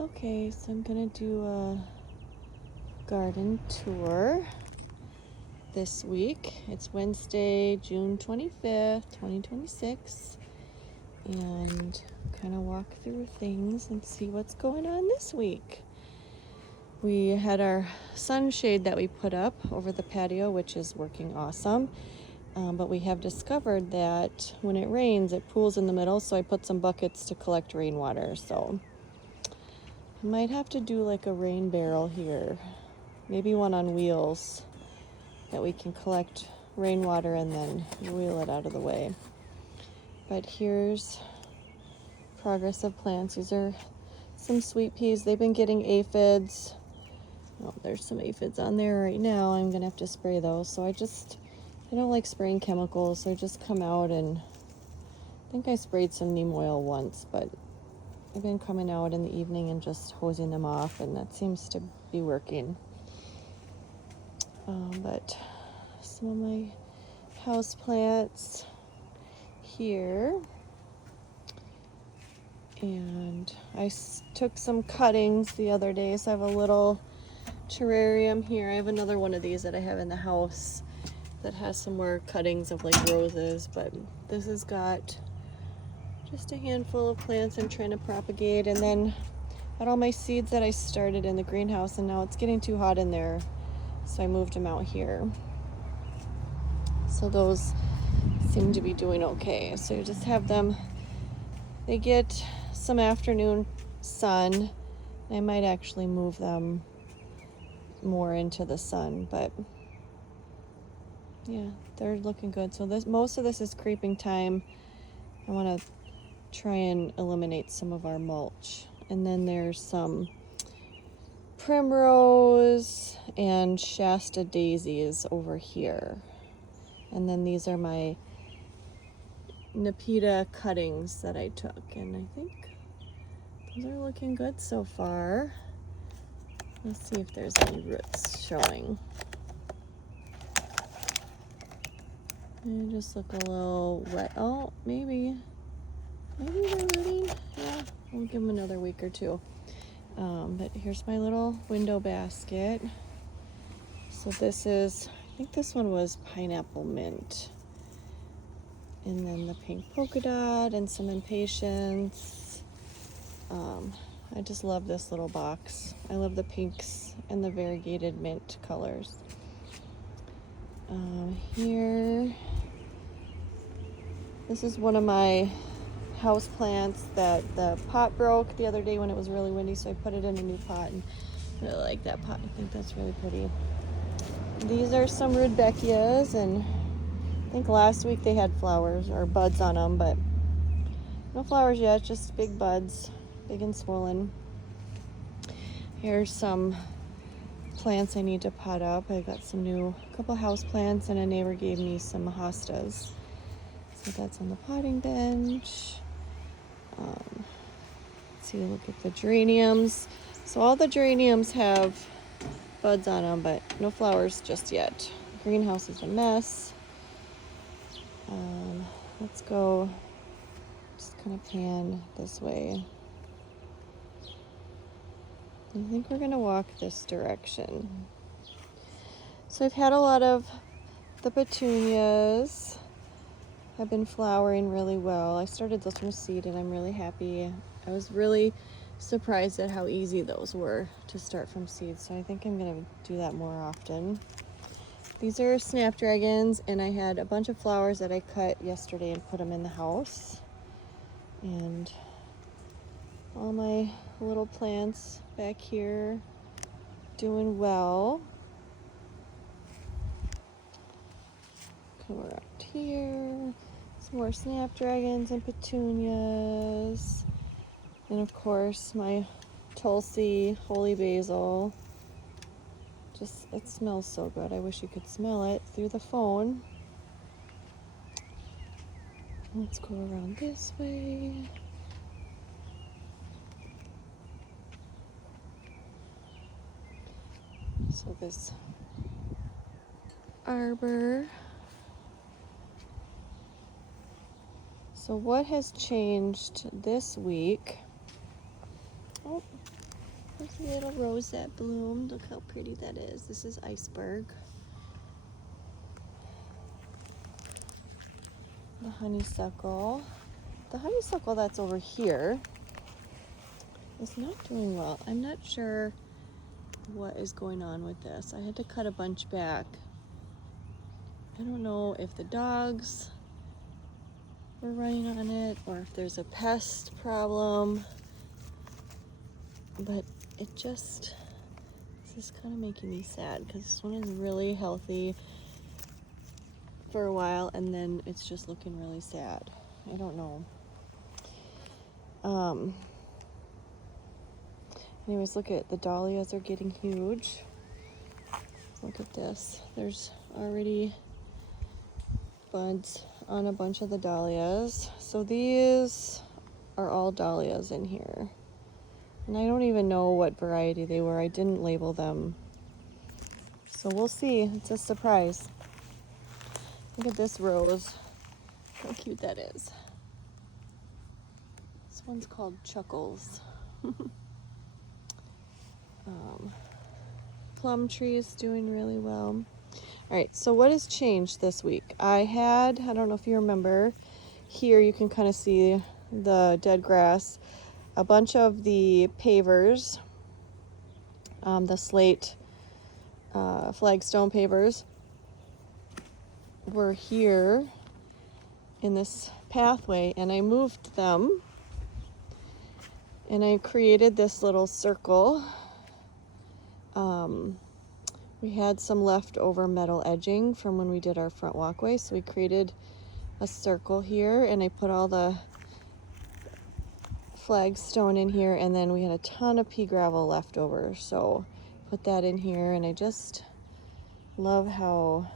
Okay, so I'm gonna do a garden tour this week. It's Wednesday, June 25th, 2026, and kind of walk through things and see what's going on this week. We had our sunshade that we put up over the patio, which is working awesome. But we have discovered that when it rains, it pools in the middle, so I put some buckets to collect rainwater. So I might have to do like a rain barrel here, maybe one on wheels that we can collect rainwater and then wheel it out of the way. But here's progress of plants. These are some sweet peas. They've been getting aphids. Oh, there's some aphids on there right now. I'm gonna have to spray those. So I don't like spraying chemicals, so I just come out and I think I sprayed some neem oil once, but I've been coming out in the evening and just hosing them off, and that seems to be working. But some of my house plants here, and I took some cuttings the other day, so I have a little terrarium here. I have another one of these that I have in the house that has some more cuttings of like roses, but this has got just a handful of plants I'm trying to propagate, and then got all my seeds that I started in the greenhouse, and now it's getting too hot in there, so I moved them out here. So those seem to be doing okay. So you just have them, they get some afternoon sun. I might actually move them more into the sun, but yeah, they're looking good. So most of this is creeping thyme. I want to try and eliminate some of our mulch. And then there's some primrose and Shasta daisies over here. And then these are my Nepeta cuttings that I took, and I think those are looking good so far. Let's see if there's any roots showing. They just look a little wet. Oh, maybe they're rooting. Yeah, we'll give them another week or two. But here's my little window basket. So this is, I think this one was pineapple mint. And then the pink polka dot and some impatiens. I just love this little box. I love the pinks and the variegated mint colors. Here, this is one of my house plants that the pot broke the other day when it was really windy, so I put it in a new pot, and I really like that pot. I think that's really pretty. These are some rudbeckias, and I think last week they had flowers or buds on them, but no flowers yet, just big buds, big and swollen. Here's some plants I need to pot up. I got some couple house plants, and a neighbor gave me some hostas. So that's on the potting bench. Let's see, look at the geraniums. So all the geraniums have buds on them, but no flowers just yet. The greenhouse is a mess. Let's go, just kind of pan this way. I think we're gonna walk this direction. So I've had a lot of the petunias have been flowering really well. I started those from seed, and I'm really happy. I was really surprised at how easy those were to start from seed, so I think I'm gonna do that more often. These are snapdragons, and I had a bunch of flowers that I cut yesterday and put them in the house. And all my little plants back here doing well. Come around here, some more snapdragons and petunias, and of course my Tulsi holy basil. Just, it smells so good. I wish you could smell it through the phone. Let's go around this way. So this arbor. So what has changed this week? Oh, There's a little rose that bloomed. Look how pretty that is. This is iceberg. The honeysuckle. The honeysuckle that's over here is not doing well. I'm not sure what is going on with this. I had to cut a bunch back. I don't know if the dogs were running on it or if there's a pest problem, but it just, this is kind of making me sad because this one is really healthy for a while and then it's just looking really sad. I don't know. Anyways, look at the dahlias are getting huge. Look at this. There's already buds on a bunch of the dahlias. So these are all dahlias in here. And I don't even know what variety they were. I didn't label them. So we'll see. It's a surprise. Look at this rose. How cute that is. This one's called Chuckles. Plum tree is doing really well. All right, so what has changed this week? I don't know if you remember, here you can kind of see the dead grass. A bunch of the pavers, the slate flagstone pavers, were here in this pathway, and I moved them, and I created this little circle. We had some leftover metal edging from when we did our front walkway, so we created a circle here, and I put all the flagstone in here, and then we had a ton of pea gravel left over, so put that in here, and I just love how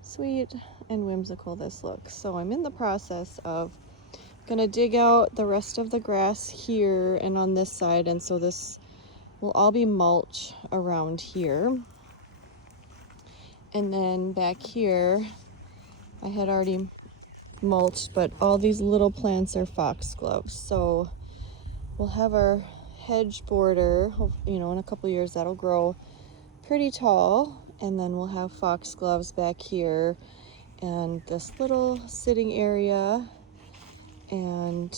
sweet and whimsical this looks. So I'm in the process of gonna dig out the rest of the grass here and on this side, and so this will all be mulch around here. And then back here, I had already mulched, but all these little plants are foxgloves. So we'll have our hedge border, you know, in a couple years that'll grow pretty tall. And then we'll have foxgloves back here and this little sitting area. And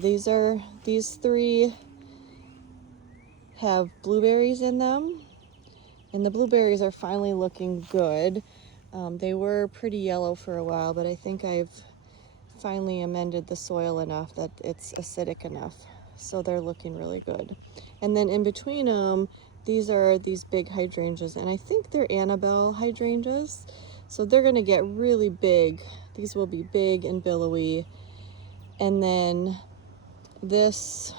these three have blueberries in them. And the blueberries are finally looking good. They were pretty yellow for a while, but I think I've finally amended the soil enough that it's acidic enough. So they're looking really good. And then in between them, these are these big hydrangeas, and I think they're Annabelle hydrangeas. So they're gonna get really big. These will be big and billowy. And then this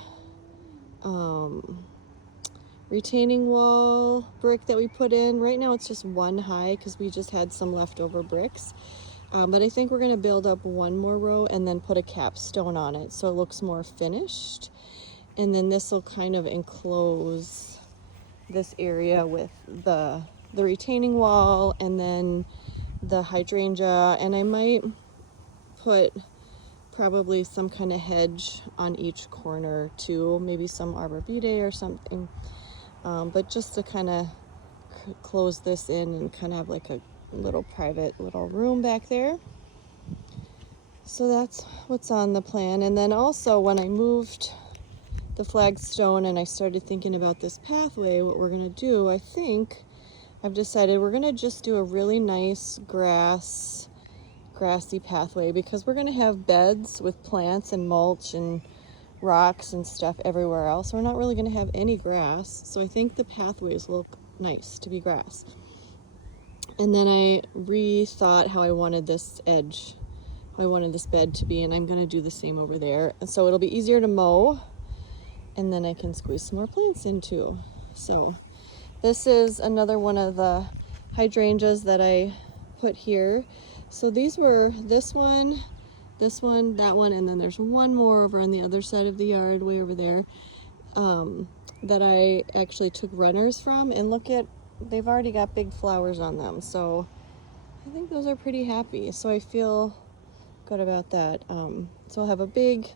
retaining wall brick that we put in, right now it's just one high because we just had some leftover bricks. But I think we're gonna build up one more row and then put a capstone on it so it looks more finished. And then this will kind of enclose this area with the retaining wall and then the hydrangea, and I might put probably some kind of hedge on each corner too, maybe some arborvitae or something, but just to kind of close this in and kind of have like a little private little room back there. So that's what's on the plan. And then also when I moved the flagstone and I started thinking about this pathway, what we're gonna do, I think I've decided we're gonna just do a really nice grassy pathway, because we're gonna have beds with plants and mulch and rocks and stuff everywhere else. We're not really gonna have any grass, so I think the pathways look nice to be grass. And then I rethought how I wanted this edge, how I wanted this bed to be, and I'm gonna do the same over there. And so it'll be easier to mow, and then I can squeeze some more plants in too. So this is another one of the hydrangeas that I put here. So these were this one, that one, and then there's one more over on the other side of the yard, way over there, that I actually took runners from, and look at, they've already got big flowers on them. So I think those are pretty happy. So I feel good about that. So I'll have a big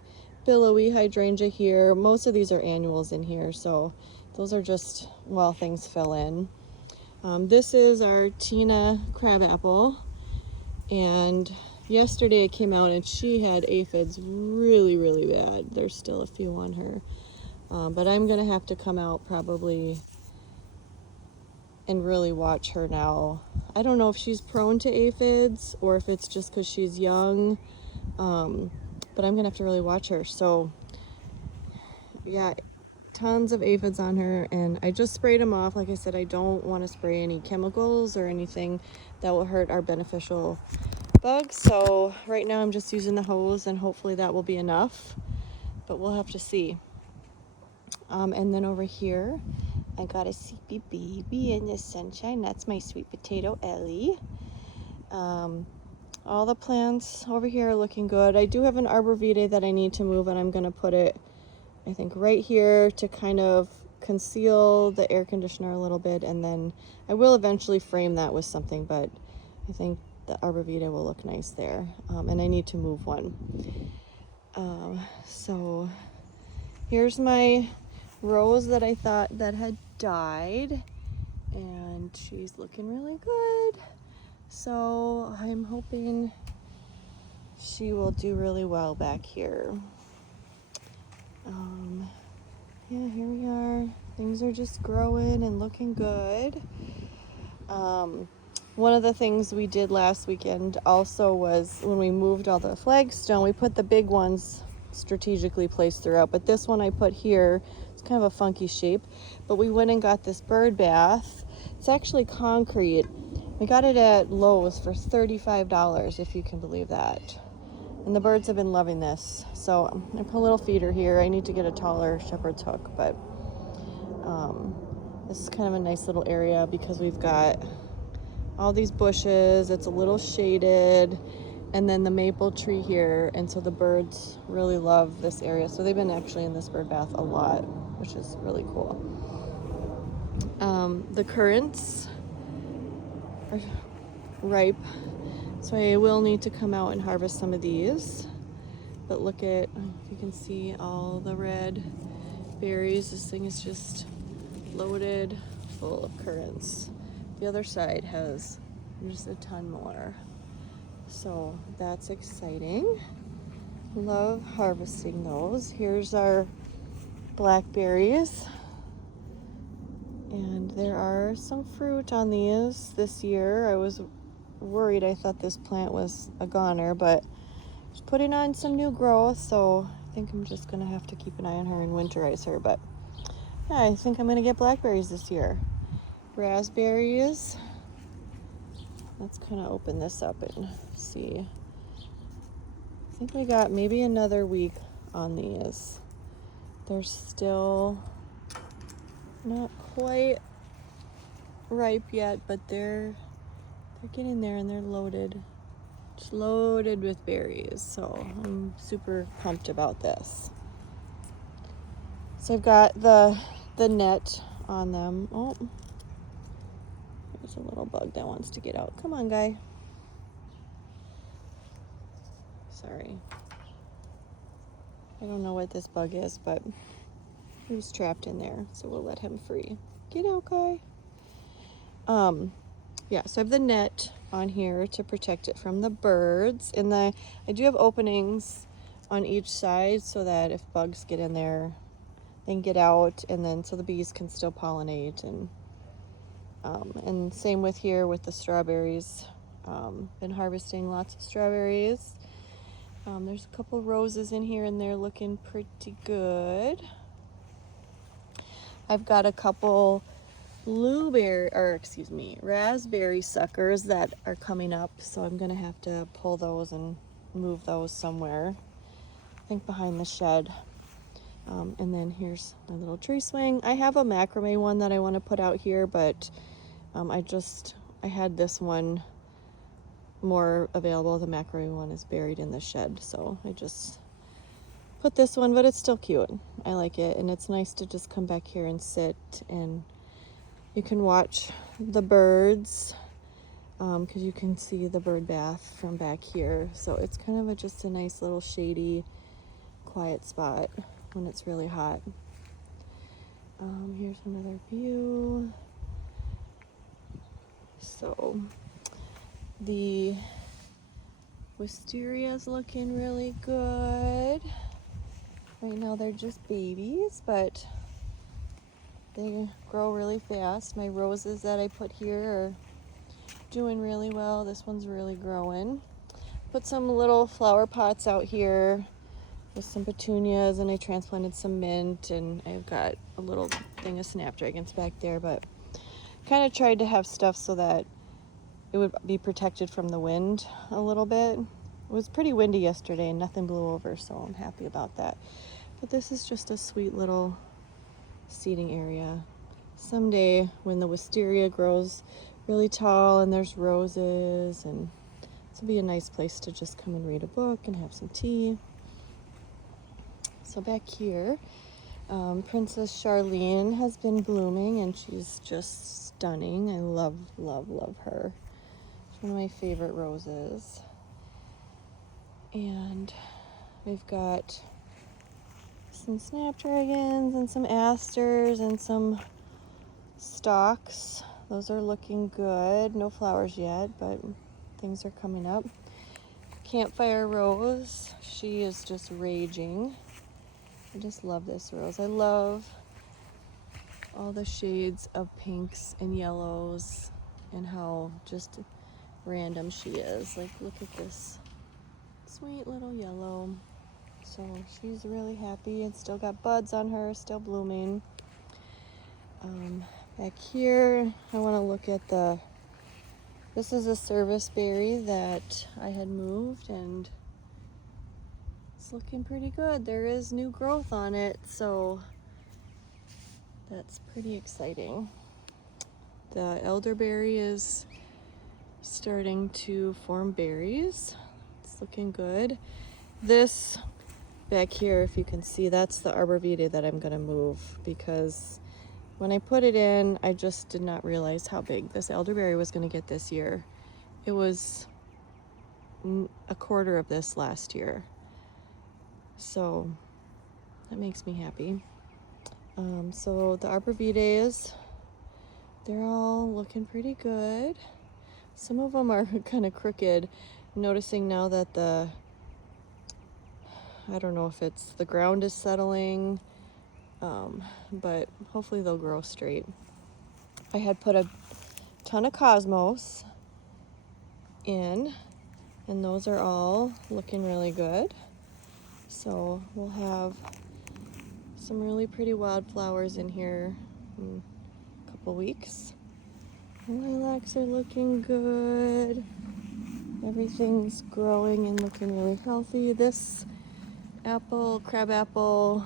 billowy hydrangea here. Most of these are annuals in here, so those are just while things fill in. This is our Tina crabapple, and yesterday it came out and she had aphids really, really bad. There's still a few on her, but I'm gonna have to come out probably and really watch her now. I don't know if she's prone to aphids or if it's just because she's young, but I'm gonna have to really watch her. So yeah, tons of aphids on her, and I just sprayed them off. Like I said, I don't want to spray any chemicals or anything that will hurt our beneficial bugs. So right now I'm just using the hose, and hopefully that will be enough, but we'll have to see. And then over here, I got a sleepy baby in the sunshine. That's my sweet potato Ellie. All the plants over here are looking good. I do have an arbor vitae that I need to move, and I'm going to put it, I think, right here to kind of conceal the air conditioner a little bit, and then I will eventually frame that with something, but I think the arbor vitae will look nice there. And I need to move one. So here's my rose that I thought that had died, and she's looking really good. So I'm hoping she will do really well back here. Yeah, here we are. Things are just growing and looking good. One of the things we did last weekend also was when we moved all the flagstone, we put the big ones strategically placed throughout, but this one I put here. It's kind of a funky shape, but we went and got this bird bath. It's actually concrete. We got it at Lowe's for $35, if you can believe that. And the birds have been loving this. So I put a little feeder here. I need to get a taller shepherd's hook, but this is kind of a nice little area because we've got all these bushes. It's a little shaded, and then the maple tree here. And so the birds really love this area. So they've been actually in this bird bath a lot, which is really cool. The currants are ripe, so I will need to come out and harvest some of these. But look at, if you can see all the red berries. This thing is just loaded full of currants. The other side has just a ton more. So that's exciting. Love harvesting those. Here's our blackberries. And there are some fruit on these this year. I was worried. I thought this plant was a goner, but it's putting on some new growth, so I think I'm just gonna have to keep an eye on her and winterize her. But yeah, I think I'm gonna get blackberries this year. Raspberries. Let's kind of open this up and see. I think we got maybe another week on these. They're still not quite ripe yet, but they're getting there, and they're loaded. Just loaded with berries, so I'm super pumped about this. So I've got the net on them. Oh, there's a little bug that wants to get out. Come on, guy. Sorry. I don't know what this bug is, but he was trapped in there, so we'll let him free. Get out, guy. Yeah, so I have the net on here to protect it from the birds. And I do have openings on each side so that if bugs get in there, they can get out, and then so the bees can still pollinate. And same with here with the strawberries. Been harvesting lots of strawberries. There's a couple roses in here, and they're looking pretty good. I've got a couple raspberry suckers that are coming up, so I'm gonna have to pull those and move those somewhere. I think behind the shed. And then here's my little tree swing. I have a macrame one that I want to put out here, but I had this one more available. The macrame one is buried in the shed, so I just put this one, but it's still cute. I like it, and it's nice to just come back here and sit, and you can watch the birds because you can see the bird bath from back here. So it's kind of just a nice little shady, quiet spot when it's really hot. Here's another view. So the wisteria is looking really good. Right now they're just babies, but they grow really fast. My roses that I put here are doing really well. This one's really growing. Put some little flower pots out here with some petunias, and I transplanted some mint, and I've got a little thing of snapdragons back there, but kind of tried to have stuff so that it would be protected from the wind a little bit. It was pretty windy yesterday and nothing blew over, so I'm happy about that. But this is just a sweet little seating area. Someday when the wisteria grows really tall and there's roses, and this will be a nice place to just come and read a book and have some tea. So back here, Princess Charlene has been blooming, and she's just stunning. I love, love, love her. She's one of my favorite roses. And we've got some snapdragons and some asters and some stalks. Those are looking good. No flowers yet, but things are coming up. Campfire rose, she is just raging. I just love this rose. I love all the shades of pinks and yellows and how just random she is. Like, look at this sweet little yellow. So she's really happy and still got buds on her, still blooming. Back here, I want to look at this is a service berry that I had moved, and it's looking pretty good. There is new growth on it, so that's pretty exciting. The elderberry is starting to form berries. It's looking good. This back here, if you can see, that's the arbor vitae that I'm gonna move, because when I put it in, I just did not realize how big this elderberry was gonna get this year. It was a quarter of this last year. So that makes me happy. So the arbor vitaes, they're all looking pretty good. Some of them are kind of crooked. I'm noticing now that I don't know if it's the ground is settling, but hopefully they'll grow straight. I had put a ton of cosmos in, and those are all looking really good. So we'll have some really pretty wildflowers in here in a couple weeks. Lilacs are looking good. Everything's growing and looking really healthy. This apple, crab apple,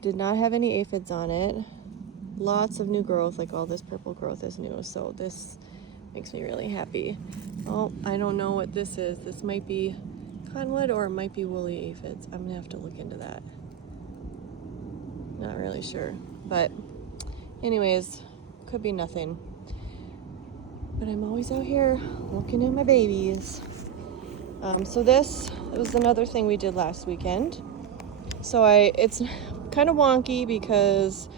did not have any aphids on it. Lots of new growth, like all this purple growth is new, so this makes me really happy. Oh, I don't know what this is. This might be conwood or it might be woolly aphids. I'm gonna have to look into that. Not really sure, but anyways, could be nothing. But I'm always out here looking at my babies. So this was another thing we did last weekend. So it's kind of wonky because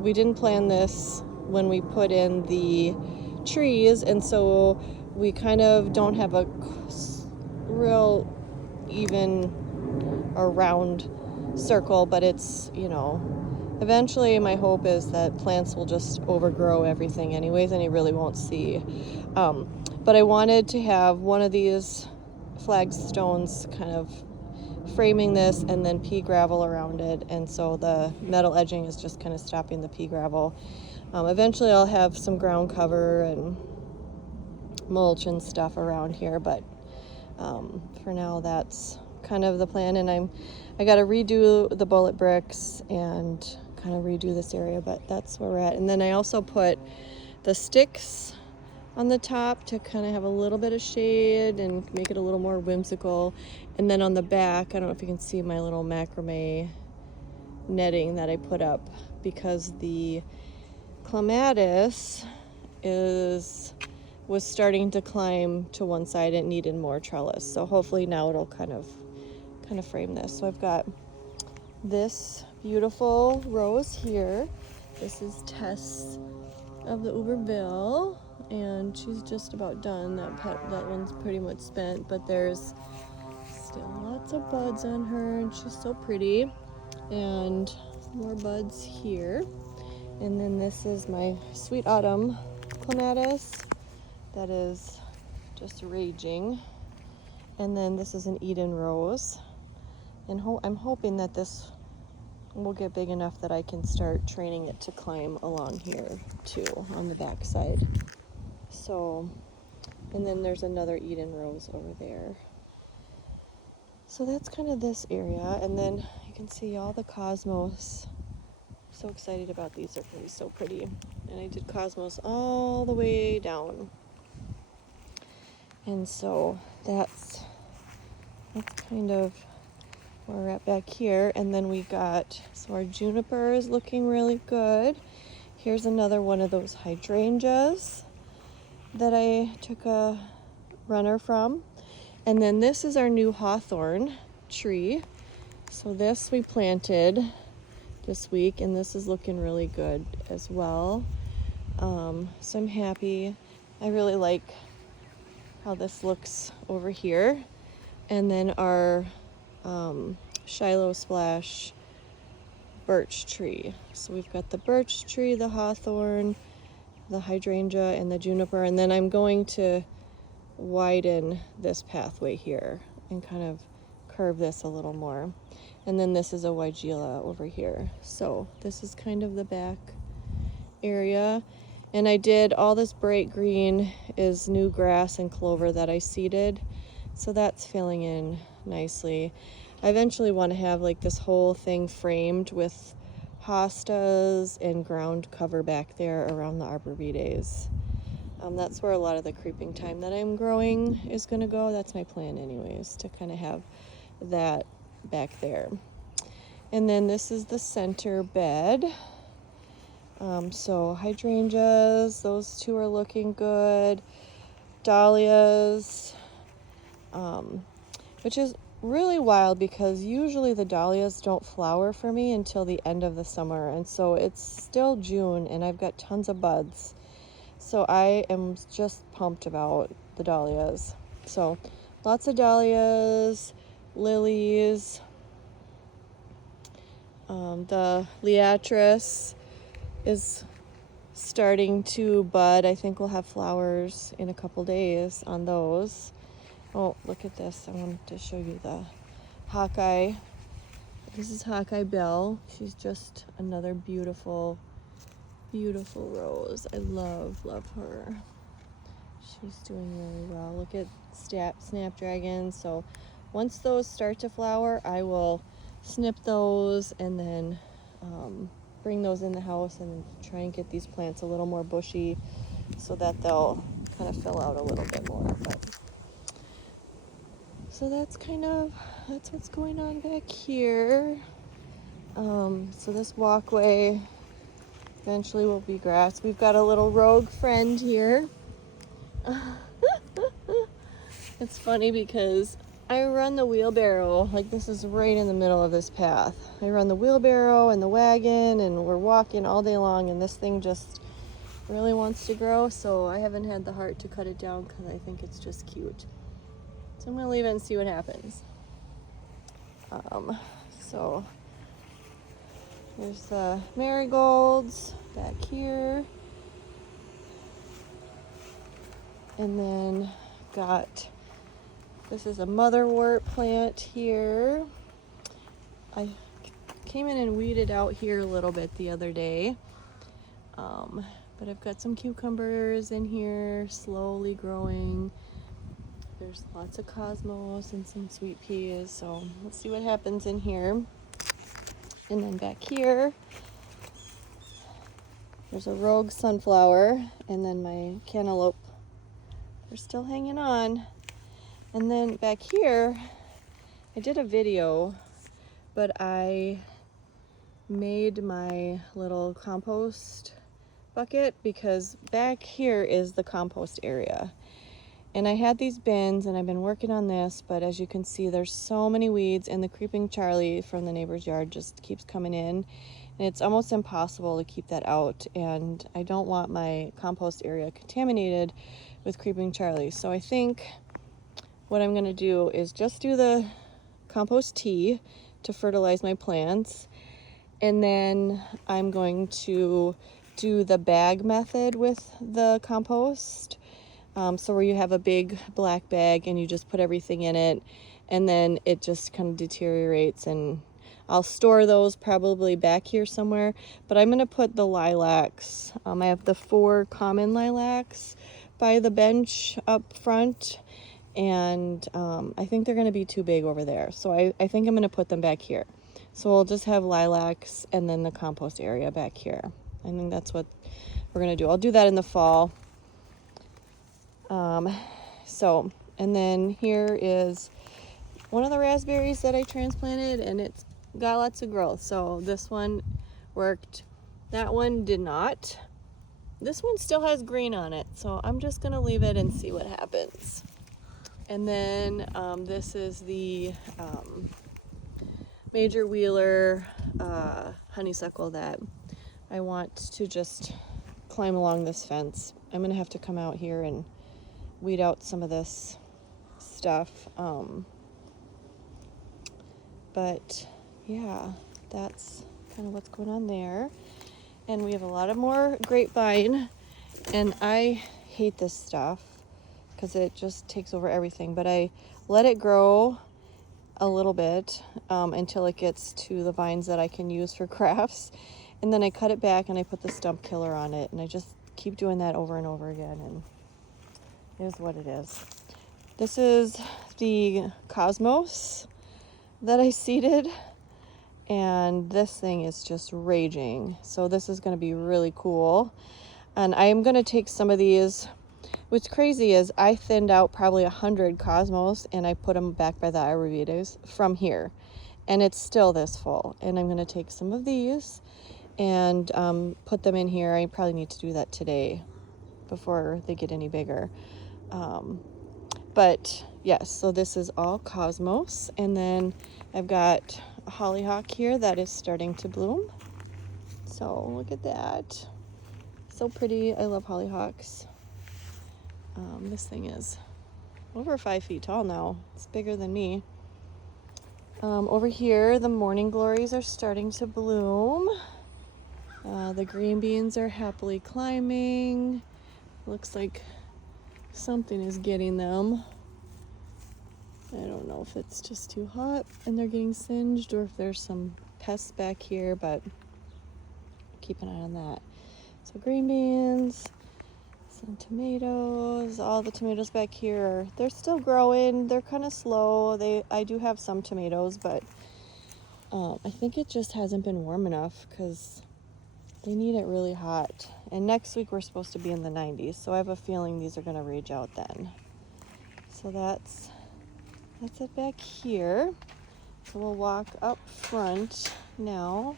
we didn't plan this when we put in the trees, and so we kind of don't have a real even or round circle, but it's, eventually my hope is that plants will just overgrow everything anyways, and you really won't see. But I wanted to have one of these flagstones kind of framing this, and then pea gravel around it, and so the metal edging is just kind of stopping the pea gravel. Eventually I'll have some ground cover and mulch and stuff around here, but for now that's kind of the plan. And I got to redo the bullet bricks and kind of redo this area, but that's where we're at. And then I also put the sticks on the top to kind of have a little bit of shade and make it a little more whimsical. And then on the back, I don't know if you can see my little macrame netting that I put up, because the clematis was starting to climb to one side. It needed more trellis, so hopefully now it'll kind of kind of frame this. So I've got this beautiful rose here. This is Tess of the Uberville, and she's just about done. That one's pretty much spent, but there's still lots of buds on her, and she's so pretty. And more buds here. And then this is my Sweet Autumn clematis that is just raging. And then this is an Eden rose. And I'm hoping that this will get big enough that I can start training it to climb along here too on the back side. So, and then there's another Eden rose over there. So that's kind of this area. And then you can see all the cosmos. So excited about these. They're going to be so pretty. And I did cosmos all the way down. And so that's kind of where we're at back here. And then we got, so our juniper is looking really good. Here's another one of those hydrangeas that I took a runner from. And then this is our new hawthorn tree. So this we planted this week, and this is looking really good as well. So I'm happy. I really like how this looks over here. And then our Shiloh Splash birch tree. So we've got the birch tree, the hawthorn, the hydrangea, and the juniper. And then I'm going to widen this pathway here and kind of curve this a little more. And then this is a weigela over here. So this is kind of the back area. And I did all this bright green is new grass and clover that I seeded. So that's filling in nicely. I eventually want to have like this whole thing framed with hostas and ground cover back there around the arborvitaes. That's where a lot of the creeping thyme that I'm growing is going to go. That's my plan anyways, to kind of have that back there. And then this is the center bed. So hydrangeas, those two are looking good. Dahlias, which is really wild because usually the dahlias don't flower for me until the end of the summer. And so it's still June and I've got tons of buds. So I am just pumped about the dahlias. So lots of dahlias, lilies, the liatris is starting to bud. I think we'll have flowers in a couple days on those. Oh, look at this. I wanted to show you the Hawkeye. This is Hawkeye Belle. She's just another beautiful, beautiful rose. I love her. She's doing really well. Look at snapdragons. So once those start to flower, I will snip those and then bring those in the house and try and get these plants a little more bushy so that they'll kind of fill out a little bit more. But so that's what's going on back here. So this walkway eventually will be grass. We've got a little rogue friend here. It's funny because I run the wheelbarrow, like this is right in the middle of this path. I run the wheelbarrow and the wagon and we're walking all day long and this thing just really wants to grow, so I haven't had the heart to cut it down because I think it's just cute. So I'm gonna leave it and see what happens. So there's the marigolds back here. And then this is a motherwort plant here. I came in and weeded out here a little bit the other day. But I've got some cucumbers in here, slowly growing. There's lots of cosmos and some sweet peas, so let's see what happens in here. And then back here, there's a rogue sunflower, and then my cantaloupe. They're still hanging on. And then back here, I did a video, but I made my little compost bucket because back here is the compost area. And I had these bins and I've been working on this, but as you can see, there's so many weeds, and the creeping Charlie from the neighbor's yard just keeps coming in, and it's almost impossible to keep that out. And I don't want my compost area contaminated with creeping Charlie. So I think what I'm gonna do is just do the compost tea to fertilize my plants, and then I'm going to do the bag method with the compost. So where you have a big black bag and you just put everything in it, and then it just kind of deteriorates, and I'll store those probably back here somewhere. But I'm gonna put the lilacs, I have the 4 common lilacs by the bench up front, and I think they're gonna be too big over there, so I think I'm gonna put them back here. So we'll just have lilacs and then the compost area back here. I think that's what we're gonna do. I'll do that in the fall. And then here is one of the raspberries that I transplanted, and it's got lots of growth. So this one worked, that one did not. This one still has green on it, so I'm just gonna leave it and see what happens. And then this is the Major Wheeler honeysuckle that I want to just climb along this fence. I'm gonna have to come out here and weed out some of this stuff. But yeah, that's kind of what's going on there. And we have a lot of more grapevine, and I hate this stuff because it just takes over everything. But I let it grow a little bit until it gets to the vines that I can use for crafts, and then I cut it back and I put the stump killer on it, and I just keep doing that over and over again, and it is what it is. This is the cosmos that I seeded, and this thing is just raging. So this is going to be really cool, and I am going to take some of these. What's crazy is I thinned out probably 100 cosmos and I put them back by the Ayurvedas from here, and it's still this full. And I'm going to take some of these and put them in here. I probably need to do that today before they get any bigger. But yes, so this is all cosmos, and then I've got a hollyhock here that is starting to bloom. So look at that, so pretty. I love hollyhocks. This thing is over 5 feet tall now. It's bigger than me. Over here, the morning glories are starting to bloom. The green beans are happily climbing. Looks like something is getting them. I don't know if it's just too hot and they're getting singed, or if there's some pests back here, but keep an eye on that. So green beans, some tomatoes. All the tomatoes back here, they're still growing. They're kind of slow. I do have some tomatoes, but I think it just hasn't been warm enough because they need it really hot. And next week we're supposed to be in the 90s, so I have a feeling these are going to rage out then. So that's it back here. So we'll walk up front now.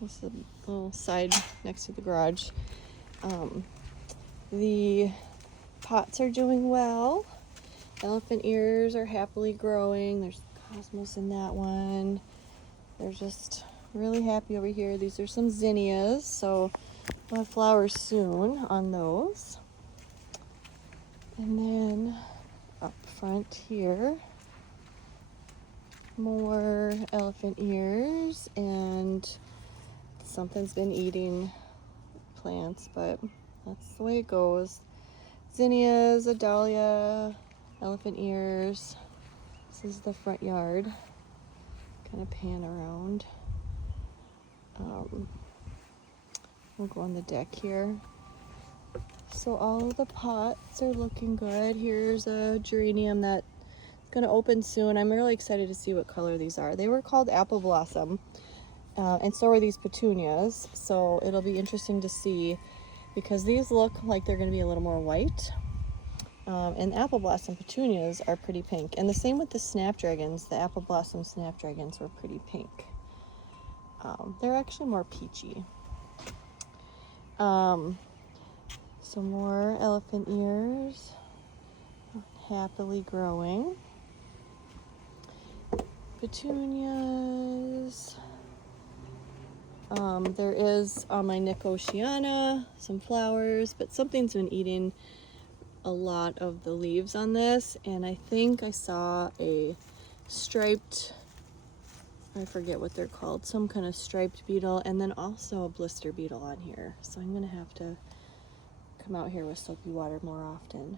This is a little side next to the garage. The pots are doing well. Elephant ears are happily growing. There's cosmos in that one. They're just really happy over here. These are some zinnias, so we'll have flowers soon on those. And then up front here, more elephant ears, and something's been eating plants, but that's the way it goes. Zinnias, a dahlia, elephant ears. This is the front yard. Kind of pan around. We'll go on the deck here. So all of the pots are looking good. Here's a geranium that's going to open soon. I'm really excited to see what color these are. They were called apple blossom, and so are these petunias. So it'll be interesting to see, because these look like they're going to be a little more white. And apple blossom petunias are pretty pink. And the same with the snapdragons. The apple blossom snapdragons were pretty pink. They're actually more peachy. Some more elephant ears, happily growing. Petunias. There is on my Nicotiana some flowers, but something's been eating a lot of the leaves on this, and I think I saw a striped, I forget what they're called, some kind of striped beetle, and then also a blister beetle on here. So I'm gonna have to come out here with soapy water more often.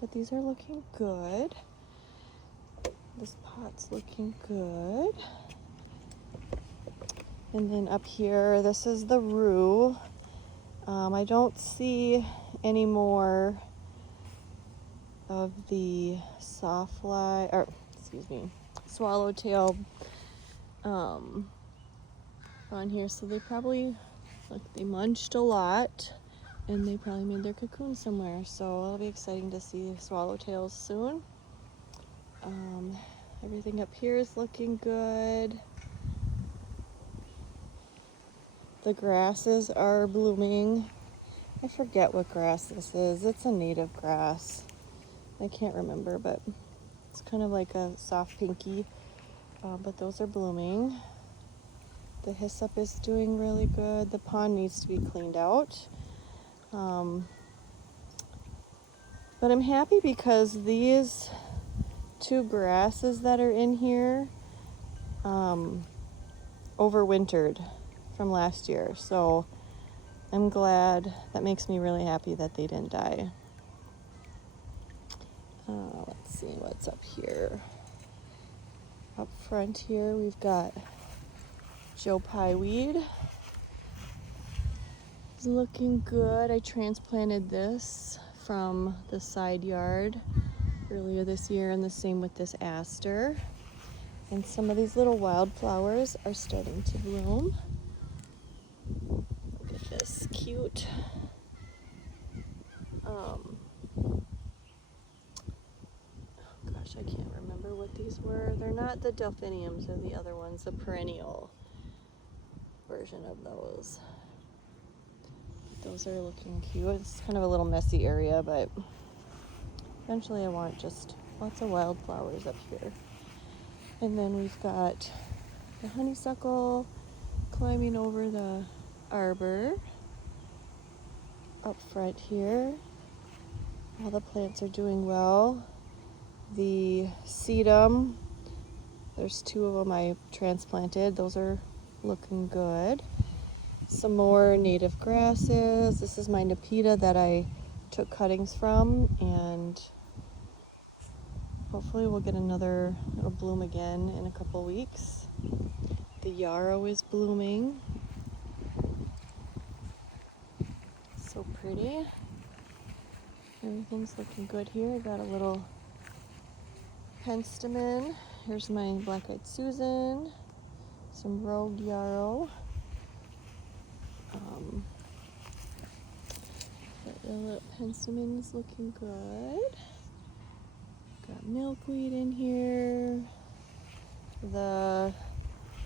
But these are looking good. This pot's looking good. And then up here, this is the rue. I don't see any more of the swallowtail on here, so they probably, look, they munched a lot and they probably made their cocoon somewhere, so it'll be exciting to see swallowtails soon. Everything up here is looking good. The grasses are blooming. I forget what grass this is. It's a native grass. I can't remember, but it's kind of like a soft pinky, but those are blooming. The hyssop is doing really good. The pond needs to be cleaned out. But I'm happy because these two grasses that are in here overwintered from last year. So I'm glad. That makes me really happy that they didn't die. Let's see what's up here. Up front here, we've got Joe Pye weed. It's looking good. I transplanted this from the side yard earlier this year, and the same with this aster. And some of these little wildflowers are starting to bloom. Look at this cute I can't remember what these were. They're not the delphiniums, they're the other ones, the perennial version of those. Those are looking cute. It's kind of a little messy area, but eventually I want just lots of wildflowers up here. And then we've got the honeysuckle climbing over the arbor. Up front here, all the plants are doing well. The sedum, there's two of them I transplanted. Those are looking good. Some more native grasses. This is my Nepeta that I took cuttings from, and hopefully we'll get another, it'll bloom again in a couple weeks. The yarrow is blooming. So pretty. Everything's looking good here. I got a little penstemon. Here's my black-eyed Susan. Some rogue yarrow. The little penstemon is looking good. Got milkweed in here. The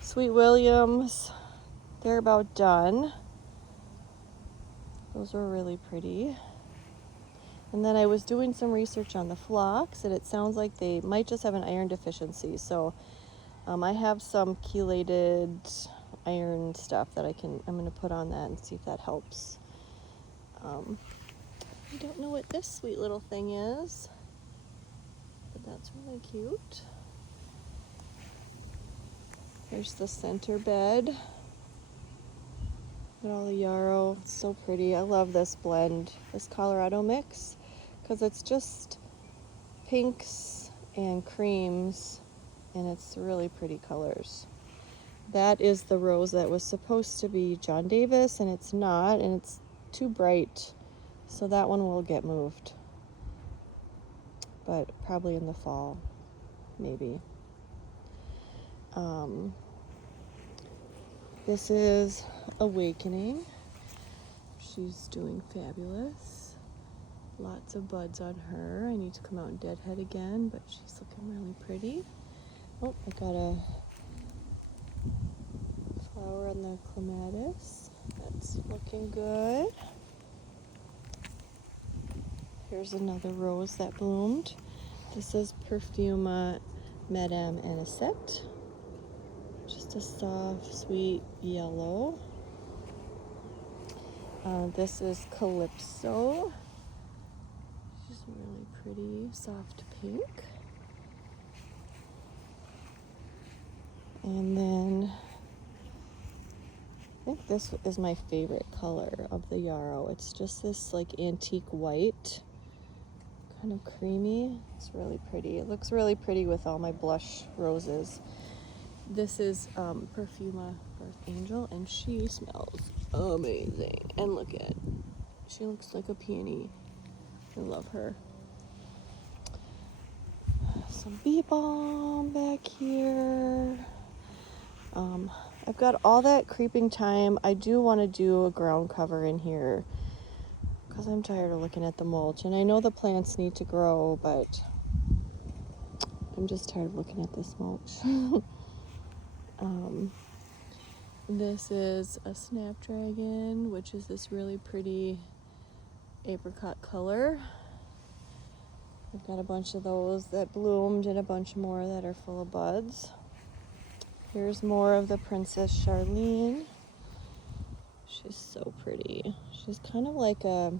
Sweet Williams, they're about done. Those were really pretty. And then I was doing some research on the phlox, and it sounds like they might just have an iron deficiency. So I have some chelated iron stuff that I'm going to put on that and see if that helps. I don't know what this sweet little thing is, but that's really cute. There's the center bed. Look at all the yarrow. It's so pretty. I love this blend, this Colorado mix, because it's just pinks and creams, and it's really pretty colors. That is the rose that was supposed to be John Davis, and it's not, and it's too bright, so that one will get moved, but probably in the fall, maybe. This is Awakening. She's doing fabulous. Lots of buds on her. I need to come out and deadhead again, but she's looking really pretty. Oh, I got a flower on the clematis. That's looking good. Here's another rose that bloomed. This is Perfuma Madame Anisette. Just a soft, sweet yellow. This is Calypso. She's really pretty, soft pink. And then I think this is my favorite color of the yarrow. It's just this like antique white, kind of creamy. It's really pretty. It looks really pretty with all my blush roses. This is Perfuma Birth Angel, and she smells amazing. And look at, she looks like a peony. I love her. Some bee balm back here. I've got all that creeping thyme. I do want to do a ground cover in here because I'm tired of looking at the mulch, and I know the plants need to grow, but I'm just tired of looking at this mulch. This is a snapdragon, which is this really pretty apricot color. I've got a bunch of those that bloomed and a bunch more that are full of buds. Here's more of the Princess Charlene. She's so pretty. She's kind of like a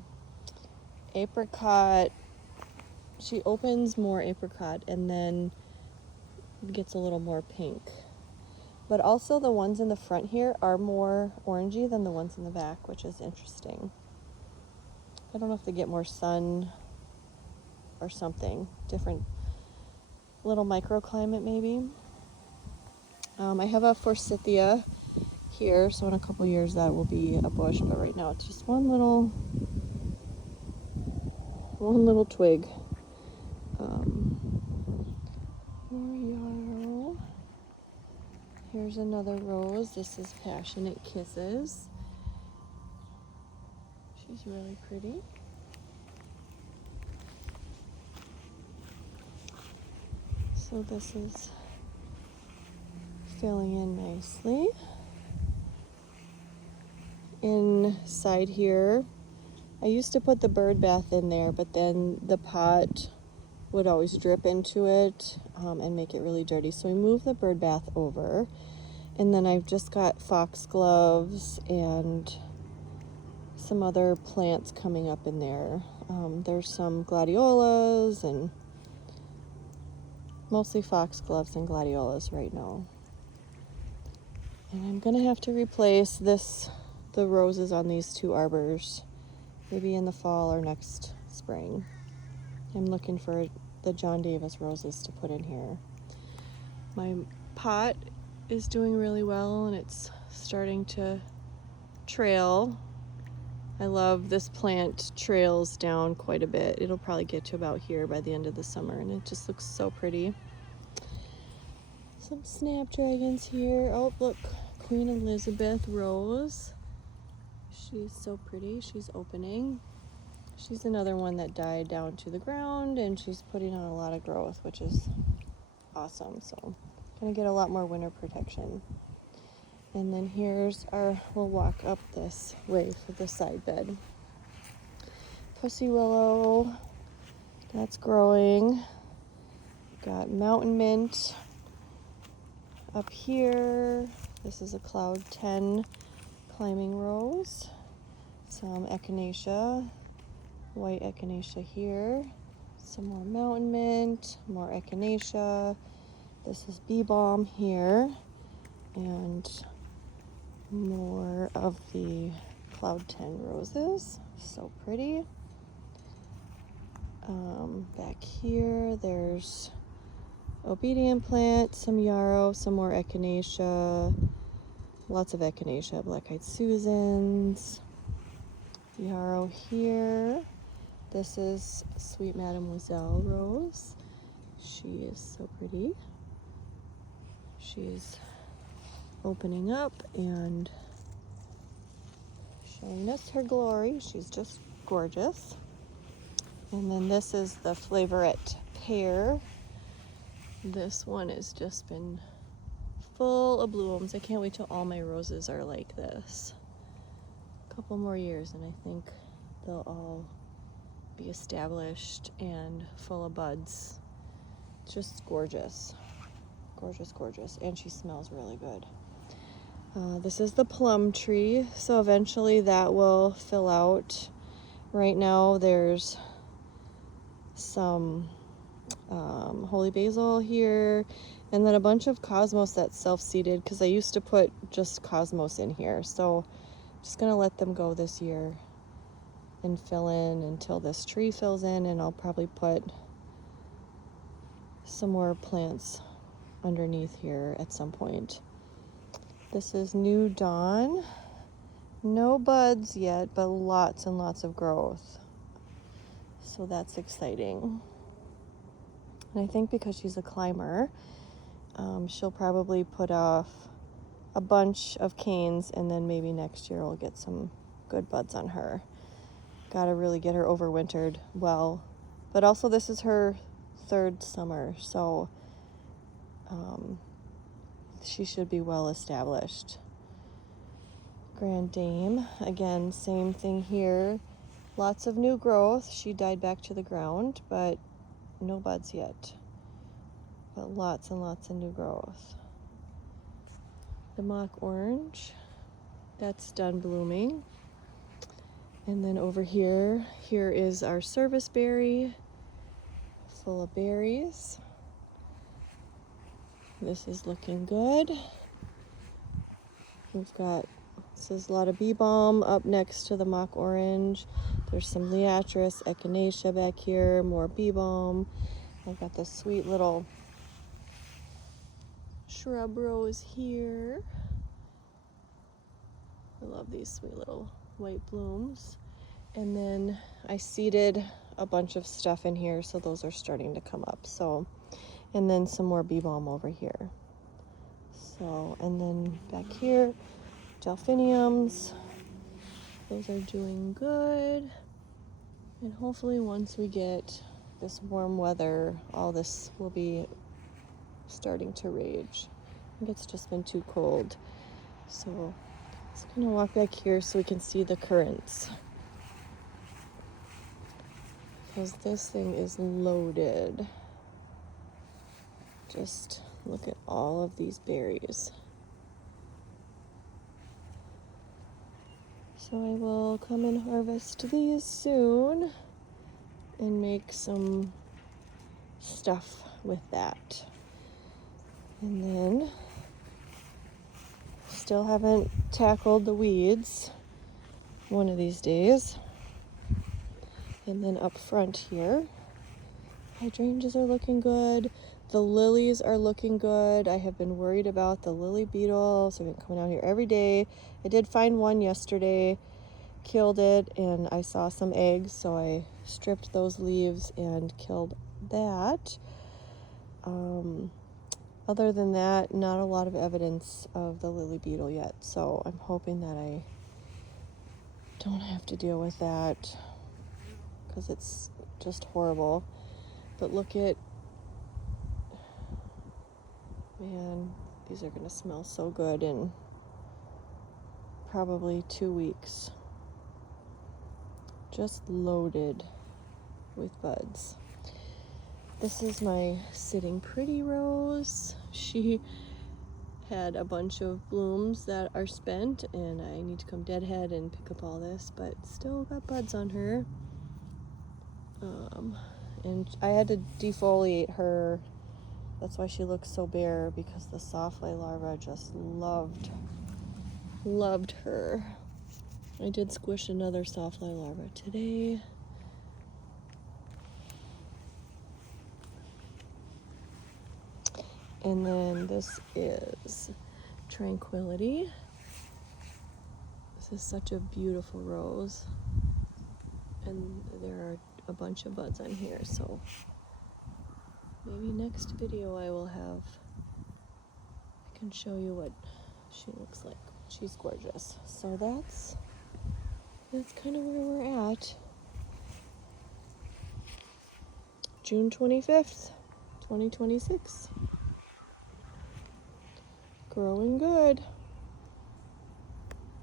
apricot. She opens more apricot and then gets a little more pink. But also the ones in the front here are more orangey than the ones in the back, which is interesting. I don't know if they get more sun or something. Different little microclimate maybe. I have a forsythia here, so in a couple years that will be a bush, but right now it's just one little twig. More yarrow. Here's another rose. This is Passionate Kisses. She's really pretty. So this is filling in nicely. Inside here, I used to put the bird bath in there, but then the pot would always drip into it and make it really dirty. So we moved the bird bath over, and then I've just got foxgloves and some other plants coming up in there. There's some gladiolas and mostly foxgloves and gladiolas right now. And I'm gonna have to replace the roses on these two arbors, maybe in the fall or next spring. I'm looking for the John Davis roses to put in here. My pot is doing really well and it's starting to trail. I love this plant trails down quite a bit. It'll probably get to about here by the end of the summer, and it just looks so pretty. Some snapdragons here. Oh, look, Queen Elizabeth rose. She's so pretty. She's opening. She's another one that died down to the ground, and she's putting on a lot of growth, which is awesome. So gonna get a lot more winter protection. And then we'll walk up this way for the side bed. Pussy willow, that's growing. Got mountain mint up here. This is a Cloud 10 climbing rose. Some echinacea, white echinacea here. Some more mountain mint, more echinacea. This is bee balm here. And more of the Cloud 10 roses. So pretty. Back here, there's obedient plant, some yarrow, some more echinacea, lots of echinacea, black-eyed Susans, yarrow here. This is Sweet Mademoiselle rose. She is so pretty. She's opening up and showing us her glory. She's just gorgeous. And then this is the Flavorette pear. This one has just been full of blooms. I can't wait till all my roses are like this. A couple more years and I think they'll all be established and full of buds. Just gorgeous. Gorgeous, gorgeous. And she smells really good. This is the plum tree, so eventually that will fill out. Right now there's some holy basil here, and then a bunch of cosmos that's self-seeded, because I used to put just cosmos in here. So I'm just gonna let them go this year and fill in until this tree fills in, and I'll probably put some more plants underneath here at some point. This is New Dawn. No buds yet, but lots and lots of growth. So that's exciting. And I think because she's a climber, she'll probably put off a bunch of canes, and then maybe next year we'll get some good buds on her. Gotta really get her overwintered well. But also this is her 3rd summer, so she should be well established. Grand Dame, again, same thing here. Lots of new growth. She died back to the ground, but no buds yet. But lots and lots of new growth. The mock orange, that's done blooming. And then over here is our serviceberry, full of berries. This is looking good. We've got, this is a lot of bee balm up next to the mock orange. There's some liatris, echinacea back here, more bee balm. I've got this sweet little shrub rose here. I love these sweet little white blooms. And then I seeded a bunch of stuff in here, so those are starting to come up. So, and then some more bee balm over here. So, and then back here, delphiniums. Those are doing good. And hopefully once we get this warm weather, all this will be starting to rage. I think it's just been too cold. So let's kind of walk back here so we can see the currants. Because this thing is loaded. Just look at all of these berries. So I will come and harvest these soon and make some stuff with that. And then still haven't tackled the weeds one of these days. And then up front here, hydrangeas are looking good. The lilies are looking good. I have been worried about the lily beetle, so I've been coming out here every day. I did find one yesterday, killed it, and I saw some eggs, so I stripped those leaves and killed that. Other than that, not a lot of evidence of the lily beetle yet, so I'm hoping that I don't have to deal with that, because it's just horrible. But look at, man, these are gonna smell so good in probably 2 weeks. Just loaded with buds. This is my Sitting Pretty rose. She had a bunch of blooms that are spent, and I need to come deadhead and pick up all this, but still got buds on her. And I had to defoliate her. That's why she looks so bare, because the sawfly larva just loved her. I did squish another sawfly larva today. And then this is Tranquility. This is such a beautiful rose. And there are a bunch of buds on here, so maybe next video I can show you what she looks like. She's gorgeous. So that's kind of where we're at. June 25th, 2026. Growing good.